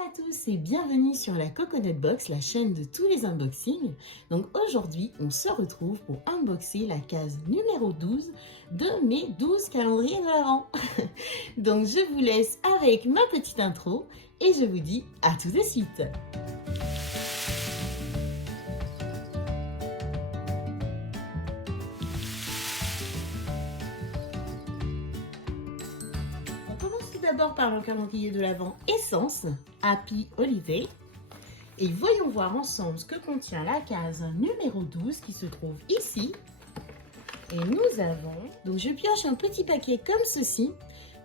à tous et bienvenue sur la Coconut Box, la chaîne de tous les unboxings. Donc aujourd'hui, on se retrouve pour unboxer la case numéro 12 de mes 12 calendriers de l'Avent. Donc je vous laisse avec ma petite intro et je vous dis à tout de suite. D'abord par le calendrier de l'Avent Essence, Happy Holiday. Et voyons voir ensemble ce que contient la case numéro 12 qui se trouve ici. Et nous avons, donc je pioche un petit paquet comme ceci.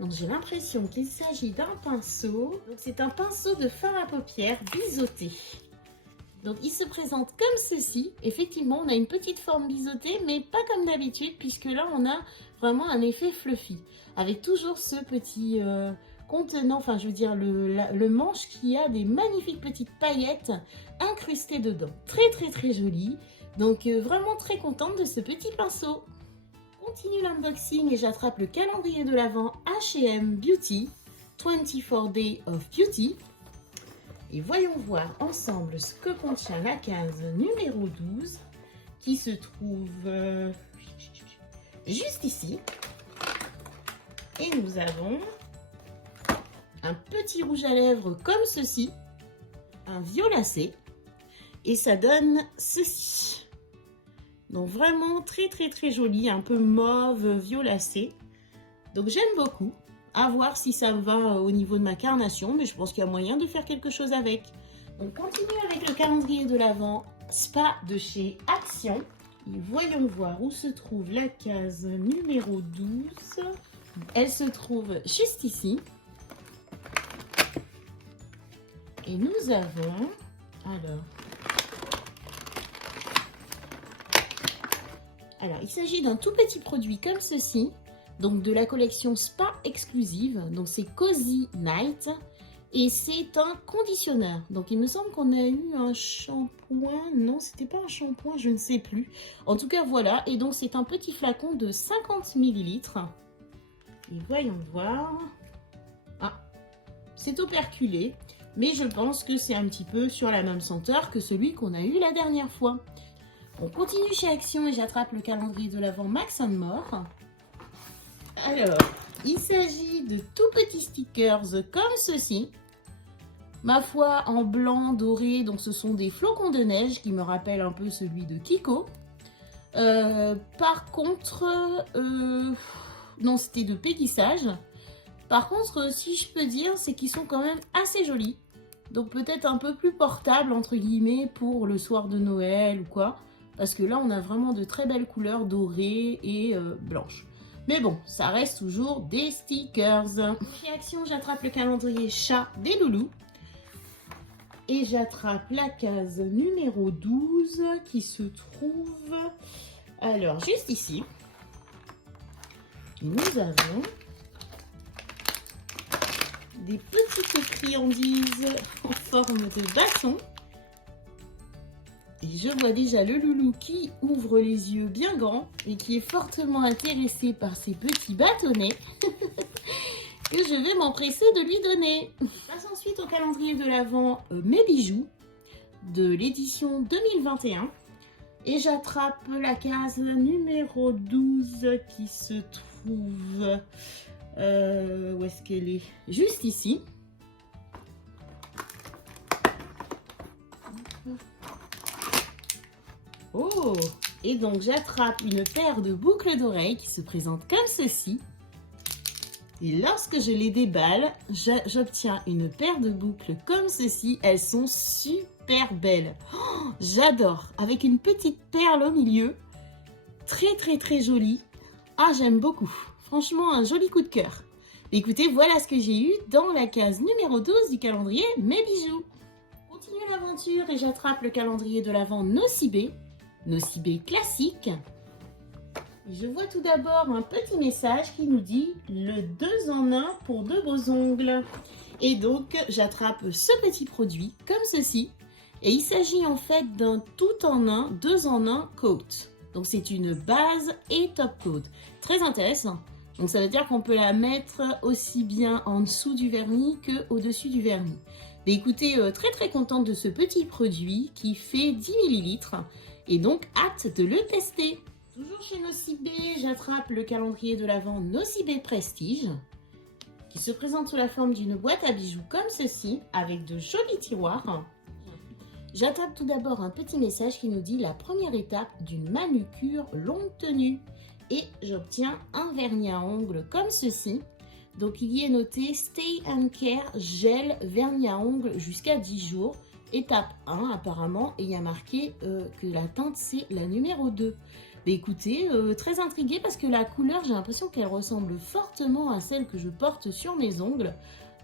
Donc j'ai l'impression qu'il s'agit d'un pinceau. Donc c'est un pinceau de fard à paupières biseauté. Donc il se présente comme ceci. Effectivement, on a une petite forme biseautée, mais pas comme d'habitude, puisque là on a vraiment un effet fluffy. Avec toujours ce petit contenant, enfin je veux dire le manche qui a des magnifiques petites paillettes incrustées dedans. Très joli. Donc vraiment très contente de ce petit pinceau. Continue l'unboxing et j'attrape le calendrier de l'Avent H&M Beauty 24 Days of Beauty. Et voyons voir ensemble ce que contient la case numéro 12 qui se trouve juste ici. Et nous avons un petit rouge à lèvres comme ceci, un violacé, et ça donne ceci. Donc vraiment très joli, un peu mauve violacé. Donc j'aime beaucoup. À voir si ça va au niveau de ma carnation, mais je pense qu'il y a moyen de faire quelque chose avec. On continue avec le calendrier de l'Avent Spa de chez Action. Et voyons voir où se trouve la case numéro 12. Elle se trouve juste ici. Et nous avons, alors il s'agit d'un tout petit produit comme ceci. Donc de la collection Spa exclusive, donc c'est Cozy Night et c'est un conditionneur. Donc il me semble qu'on a eu un shampoing, non c'était pas un shampoing, je ne sais plus. En tout cas voilà, et donc c'est un petit flacon de 50 ml. Et voyons voir, c'est operculé, mais je pense que c'est un petit peu sur la même senteur que celui qu'on a eu la dernière fois. On continue chez Action et j'attrape le calendrier de l'Avent Max & More. Alors, il s'agit de tout petits stickers comme ceci. Ma foi, en blanc doré, donc ce sont des flocons de neige qui me rappellent un peu celui de Kiko. Par contre, non, c'était de péguissage. Par contre, si je peux dire, c'est qu'ils sont quand même assez jolis. Donc peut-être un peu plus portable, entre guillemets, pour le soir de Noël ou quoi. Parce que là, on a vraiment de très belles couleurs dorées et blanches. Mais bon, ça reste toujours des stickers. Chez Action, j'attrape le calendrier chat des loulous. Et j'attrape la case numéro 12 qui se trouve, alors, juste ici. Et nous avons des petites friandises en forme de bâton. Et je vois déjà le loulou qui ouvre les yeux bien grands et qui est fortement intéressé par ces petits bâtonnets que je vais m'empresser de lui donner. Je passe ensuite au calendrier de l'Avent Mes Bijoux de l'édition 2021 et j'attrape la case numéro 12 qui se trouve, où est-ce qu'elle est? Juste ici. Oh! Et donc j'attrape une paire de boucles d'oreilles qui se présentent comme ceci. Et lorsque je les déballe, j'obtiens une paire de boucles comme ceci. Elles sont super belles. Oh, j'adore! Avec une petite perle au milieu. Très jolie. Ah, j'aime beaucoup. Franchement, un joli coup de cœur. Écoutez, voilà ce que j'ai eu dans la case numéro 12 du calendrier Mes Bijoux. Continue l'aventure et j'attrape le calendrier de l'Avent Nocibé. Nocibé classique. Je vois tout d'abord un petit message qui nous dit le 2 en 1 pour de beaux ongles. Et donc j'attrape ce petit produit comme ceci. Et il s'agit en fait d'un tout en un, 2 en 1 coat. Donc c'est une base et top coat. Très intéressant. Donc ça veut dire qu'on peut la mettre aussi bien en dessous du vernis qu'au-dessus du vernis. Mais écoutez, très contente de ce petit produit qui fait 10 ml et donc hâte de le tester. Toujours chez Nocibé, j'attrape le calendrier de l'Avent Nocibé Prestige qui se présente sous la forme d'une boîte à bijoux comme ceci avec de jolis tiroirs. J'attrape tout d'abord un petit message qui nous dit la première étape d'une manucure longue tenue. Et j'obtiens un vernis à ongles comme ceci. Donc il y est noté Stay and Care Gel vernis à ongles jusqu'à 10 jours. Étape 1 apparemment. Et il y a marqué que la teinte c'est la numéro 2. Mais écoutez, très intriguée parce que la couleur, j'ai l'impression qu'elle ressemble fortement à celle que je porte sur mes ongles.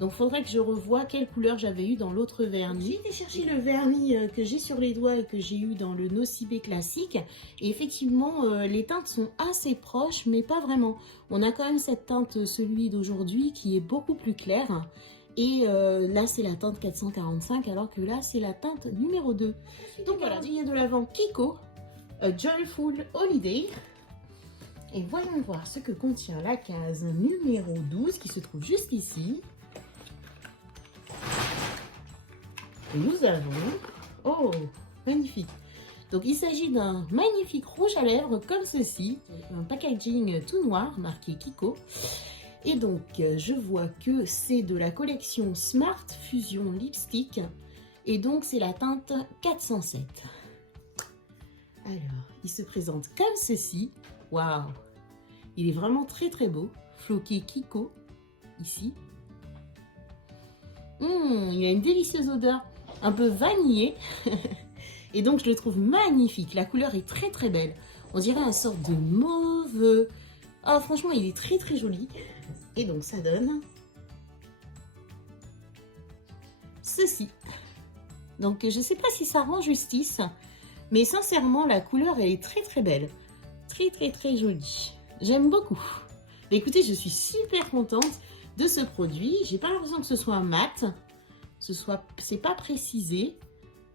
Donc, il faudrait que je revoie quelle couleur j'avais eu dans l'autre vernis. J'ai été chercher le vernis que j'ai sur les doigts et que j'ai eu dans le Nocibé classique. Et effectivement, les teintes sont assez proches, mais pas vraiment. On a quand même cette teinte, celui d'aujourd'hui, qui est beaucoup plus claire. Et là, c'est la teinte 445, alors que là, c'est la teinte numéro 2. Donc voilà, il y a de l'Avent Kiko, Joyful Holiday. Et voyons voir ce que contient la case numéro 12, qui se trouve juste ici. Nous avons, oh, magnifique. Donc il s'agit d'un magnifique rouge à lèvres comme ceci, un packaging tout noir marqué Kiko. Et donc je vois que c'est de la collection Smart Fusion Lipstick et donc c'est la teinte 407. Alors, il se présente comme ceci. Waouh, il est vraiment très beau, floqué Kiko ici. Il a une délicieuse odeur, un peu vanillée. Et donc je le trouve magnifique. La couleur est très belle. On dirait un sorte de mauve. Ah, franchement, il est très joli. Et donc ça donne ceci. Donc je sais pas si ça rend justice, mais sincèrement la couleur elle est très belle. Très jolie. J'aime beaucoup. Mais écoutez, je suis super contente de ce produit. J'ai pas l'impression que ce soit un mat. C'est pas précisé.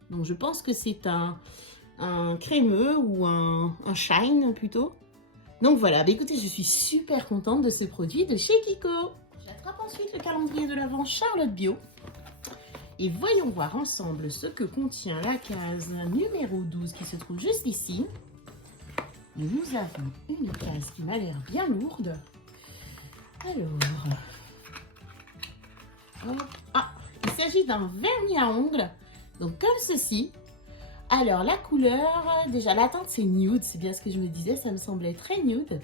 Donc je pense que c'est un crémeux ou un shine plutôt. Donc voilà, bah écoutez, je suis super contente de ce produit de chez Kiko. J'attrape ensuite le calendrier de l'Avent Charlotte Bio. Et voyons voir ensemble ce que contient la case numéro 12 qui se trouve juste ici. Nous avons une case qui m'a l'air bien lourde. Alors, il s'agit d'un vernis à ongles, donc comme ceci. Alors la couleur, déjà la teinte c'est nude, c'est bien ce que je me disais, ça me semblait très nude.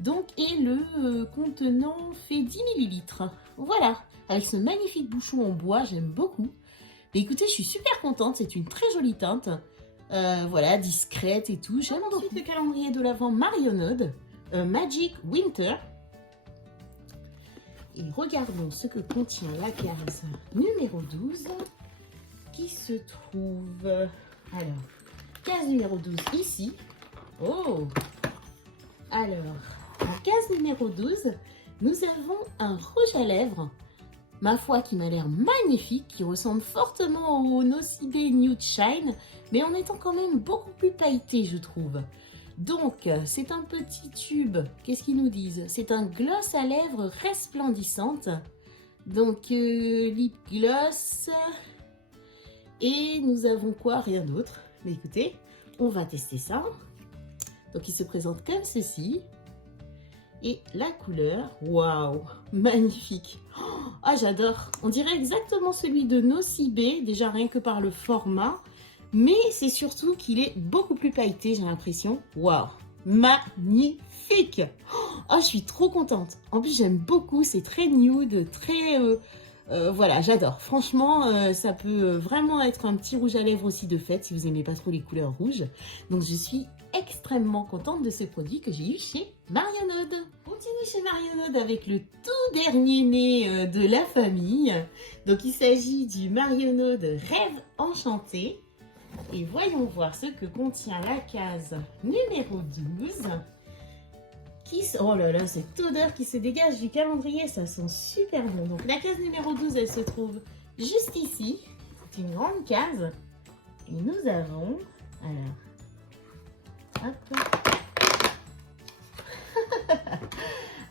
Donc et le contenant fait 10 ml. Voilà, avec ce magnifique bouchon en bois, j'aime beaucoup. Mais écoutez, je suis super contente, c'est une très jolie teinte. Voilà, discrète et tout. J'aime beaucoup. Ensuite le calendrier de l'Avent Marionneud, Magic Winter. Et regardons ce que contient la case numéro 12 qui se trouve... Alors, case numéro 12 ici. Oh! Alors, en case numéro 12, nous avons un rouge à lèvres, ma foi qui m'a l'air magnifique, qui ressemble fortement au Nocibé Nude Shine, mais en étant quand même beaucoup plus pailleté, je trouve. Donc, c'est un petit tube. Qu'est-ce qu'ils nous disent? C'est un gloss à lèvres resplendissante. Donc, lip gloss. Et nous avons quoi? Rien d'autre. Mais écoutez, on va tester ça. Donc, il se présente comme ceci. Et la couleur, waouh, magnifique. Ah, j'adore. On dirait exactement celui de Nocibé, déjà rien que par le format. Mais c'est surtout qu'il est beaucoup plus pailleté, j'ai l'impression. Waouh, magnifique. Oh, je suis trop contente. En plus, j'aime beaucoup. C'est très nude, très... voilà, j'adore. Franchement, ça peut vraiment être un petit rouge à lèvres aussi de fête si vous n'aimez pas trop les couleurs rouges. Donc, je suis extrêmement contente de ce produit que j'ai eu chez Marionneud. On continue chez Marionneud avec le tout dernier né de la famille. Donc, il s'agit du Marionneud Rêve Enchanté. Et voyons voir ce que contient la case numéro 12. Oh là là, cette odeur qui se dégage du calendrier, ça sent super bon. Donc la case numéro 12, elle se trouve juste ici. C'est une grande case. Et nous avons... Alors... Hop.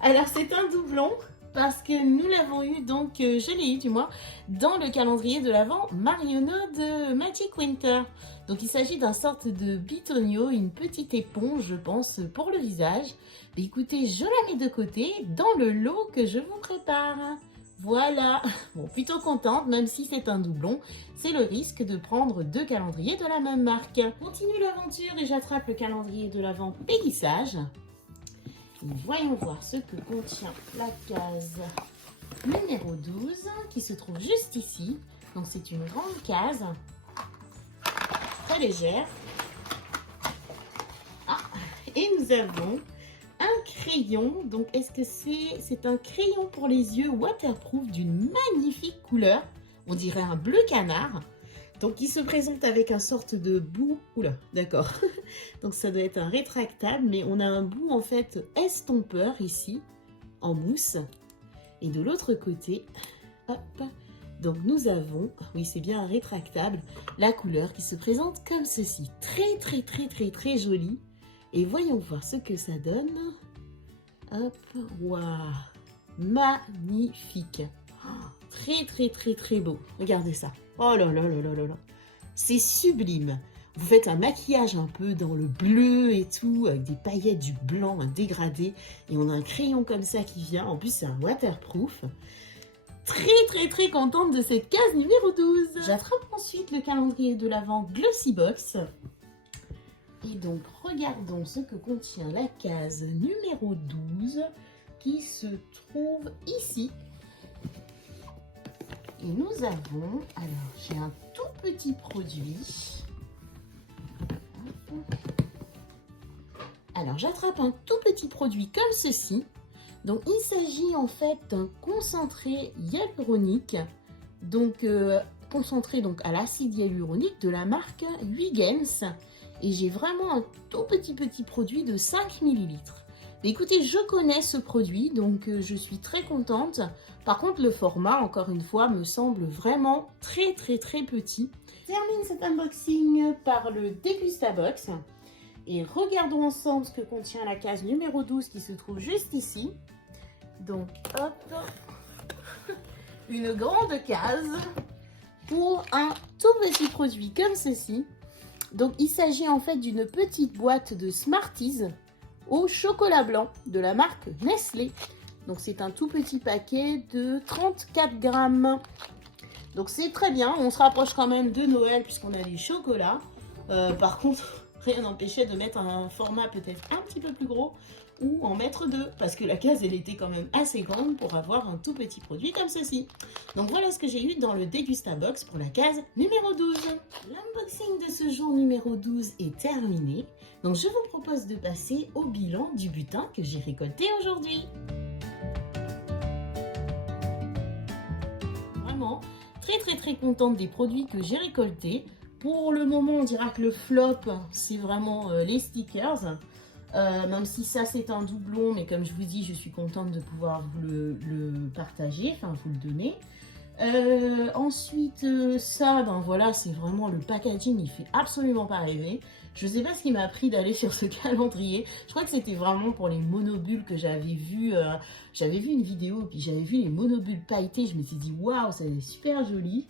Alors c'est un doublon parce que nous l'avons eu, donc je l'ai eu du moins, dans le calendrier de l'Avent Marionneau de Magic Winter. Donc il s'agit d'un sorte de bitonio, une petite éponge je pense pour le visage. Mais écoutez, je la mets de côté dans le lot que je vous prépare. Voilà, bon, plutôt contente, même si c'est un doublon, c'est le risque de prendre deux calendriers de la même marque. Continue l'aventure et j'attrape le calendrier de l'Avent Pégissage. Et voyons voir ce que contient la case numéro 12 qui se trouve juste ici. Donc c'est une grande case, très légère. Ah, et nous avons un crayon. Donc est-ce que c'est un crayon pour les yeux waterproof d'une magnifique couleur. On dirait un bleu canard. Donc il se présente avec un sorte de bout. Oula, d'accord. Donc ça doit être un rétractable, mais on a un bout en fait estompeur ici, en mousse. Et de l'autre côté, hop, donc nous avons, oui c'est bien un rétractable, la couleur qui se présente comme ceci. Très très très très très jolie. Et voyons voir ce que ça donne. Hop, waouh, magnifique. Très très très très beau. Regardez ça. Oh là là là là là là. C'est sublime. Vous faites un maquillage un peu dans le bleu et tout, avec des paillettes, du blanc, un dégradé. Et on a un crayon comme ça qui vient. En plus, c'est un waterproof. Très très très contente de cette case numéro 12. J'attrape ensuite le calendrier de l'Avent Glossy Box. Et donc, regardons ce que contient la case numéro 12 qui se trouve ici. Et nous avons, alors j'ai un tout petit produit. Alors j'attrape un tout petit produit comme ceci. Donc il s'agit en fait d'un concentré hyaluronique. Donc concentré donc à l'acide hyaluronique de la marque Huygens. Et j'ai vraiment un tout petit produit de 5 ml. Écoutez, je connais ce produit, donc je suis très contente. Par contre, le format, encore une fois, me semble vraiment très petit. Je termine cet unboxing par le Dégustabox. Et regardons ensemble ce que contient la case numéro 12 qui se trouve juste ici. Donc, hop, une grande case pour un tout petit produit comme ceci. Donc, il s'agit en fait d'une petite boîte de Smarties au chocolat blanc de la marque Nestlé. Donc c'est un tout petit paquet de 34 grammes. Donc c'est très bien, on se rapproche quand même de Noël puisqu'on a des chocolats. Par contre, rien n'empêchait de mettre un format peut-être un petit peu plus gros ou en mettre deux parce que la case elle était quand même assez grande pour avoir un tout petit produit comme ceci. Donc voilà ce que j'ai eu dans le Dégustabox pour la case numéro 12. L'unboxing de ce jour numéro 12 est terminé. Donc je vous propose de passer au bilan du butin que j'ai récolté aujourd'hui. Vraiment très contente des produits que j'ai récoltés. Pour le moment on dira que le flop c'est vraiment les stickers. Même si ça c'est un doublon, mais comme je vous dis, je suis contente de pouvoir vous le partager, enfin vous le donner. Ensuite, ça, ben voilà, c'est vraiment le packaging, il fait absolument pas rêver. Je sais pas ce qui m'a pris d'aller sur ce calendrier. Je crois que c'était vraiment pour les monobules que j'avais vu. J'avais vu une vidéo, puis j'avais vu les monobules pailletés. Je me suis dit, waouh, c'est super joli.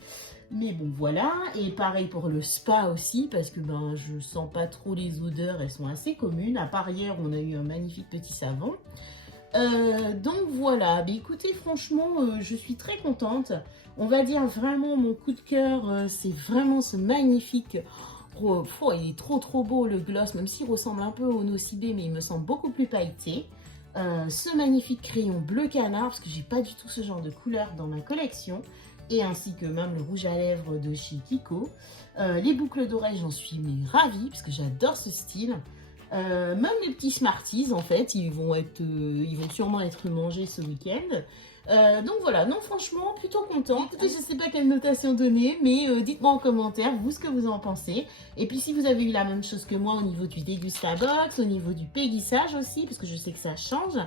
Mais bon, voilà. Et pareil pour le spa aussi, parce que ben, je sens pas trop les odeurs, elles sont assez communes. À part hier, on a eu un magnifique petit savon. Donc voilà, mais écoutez, franchement, je suis très contente. On va dire vraiment mon coup de cœur, c'est vraiment ce magnifique... Oh, il est trop beau le gloss, même s'il ressemble un peu au Nocibé, mais il me semble beaucoup plus pailleté. Ce magnifique crayon bleu canard, parce que j'ai pas du tout ce genre de couleur dans ma collection. Et ainsi que même le rouge à lèvres de chez Kiko. Les boucles d'oreilles, j'en suis ravie, parce que j'adore ce style. Même les petits Smarties, en fait, ils vont sûrement être mangés ce week-end. Donc voilà, non franchement, plutôt contente. Écoutez, je sais pas quelle notation donner, mais dites-moi en commentaire, vous, ce que vous en pensez. Et puis si vous avez eu la même chose que moi au niveau du Dégustabox, au niveau du Pégissage aussi, parce que je sais que ça change.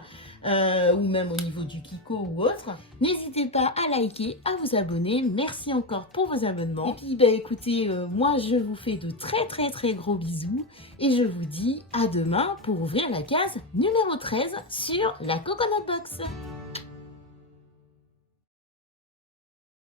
ou même au niveau du Kiko ou autre. N'hésitez pas à liker, à vous abonner. Merci encore pour vos abonnements. Et puis écoutez, moi je vous fais de très gros bisous et je vous dis à demain pour ouvrir la case numéro 13 sur la Coconut Box.